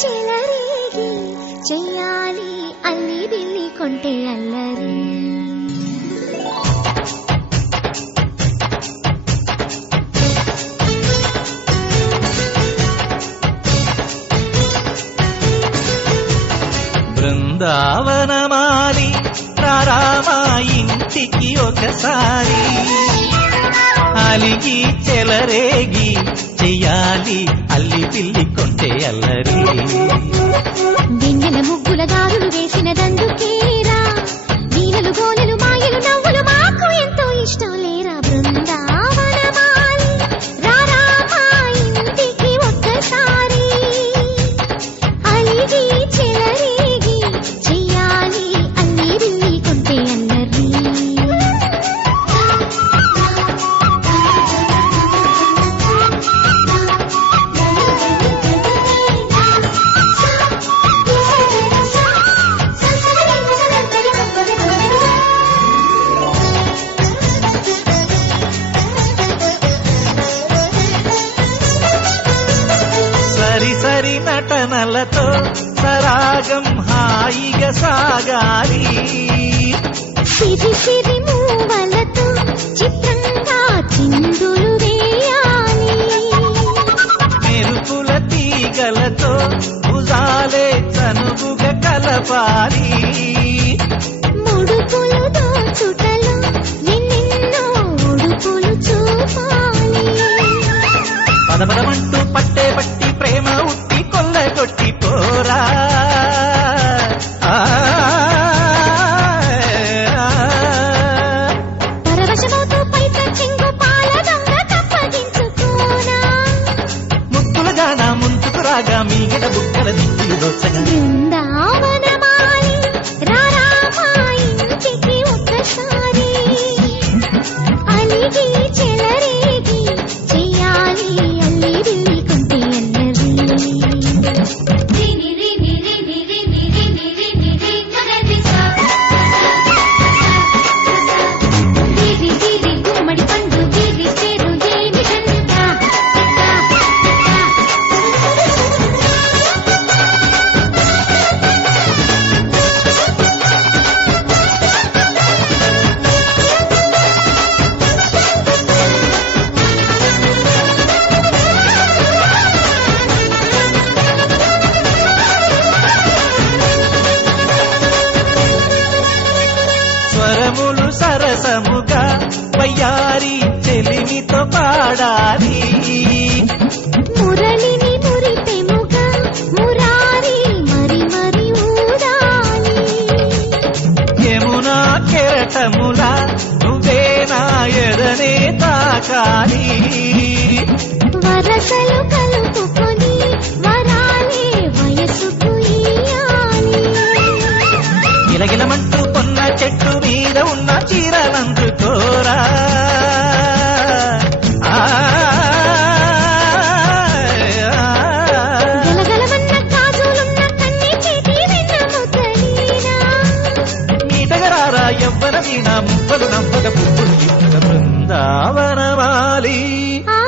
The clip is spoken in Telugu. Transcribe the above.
చెలరేగి చెయ్యాలి అల్లి బిల్లి కొంటే అల్లరి. బృందావనమాలి రామా ఇంటికి ఒకసారి, అలిగి చెలరేగి చెయ్యాలి అల్లి పిల్లి కొంటే అల్లరి. వెన్నెల ముగ్గుల దారులు వేసిన దందుకేరా, వీణలు గోలెలు మాయలు నవ్వులు మాకు ఎంతో ఇష్టం లేరా. బృందావనమాలి రామా ఇంటికి ఒక్కసారి, అలిగి చెలరేగి చెయ్యాలి అల్లి బిల్లి కొంటే అల్లరి. సరి సరి నటనలతో సరాగం హాయిగా సాగాలి, సిరి సిరి మూవలతో చిత్రంగా చిందులు వేయాలి. మెరుపుల తీగలతో భుజాలే చనువుగా కలపాలి, ముడుపులు దోచుటలో ఎన్నెన్నో ఉడుపులు చూపాలి. పదపదమంటూ పట్టే పట్టి ప్రేమ ఉట్టి కొల్లగొట్టి పోరా. పరవశమవుతూ పైట చెంగు పాల దొంగ తప్పగించుకోనా. ముక్కుల గాన ముందుకు రాగా మీగడ బుక్కల దిక్కులు దోచగా. బృందావనమాలి రామా ఇంటికి ఒక్కసారి, అలిగి చెలరేగి చెయ్యాలి అల్లి బిల్లి కొంటే అల్లరి. గుమ్మడి పండు వీరి పేరు ఏమిటంట. స్వరములు సరసముగా వయ్యారి చెలిమితో పాడాలి, మురళిని మురిపెముగా మురారి మరి మరి ఊదాలి. యమునా కెరటములా నువ్వే నా ఎదనే తాకాలి, వరసలు కలుపుకొని వరాలే వయసుకు ఇయ్యాలి. గిలగిలమంటూ పొన్న చెట్టు మీద ఉన్న చీరలందుకోరా. గలగలమన్న కాజులున్న కన్ని చేతి వెన్న ముద్దలీనా. నీటగరారా ఎవ్వర వీణ మువ్వలు నవ్వక పువ్వులు ఇవ్వక. బృందావనమాలి ఆ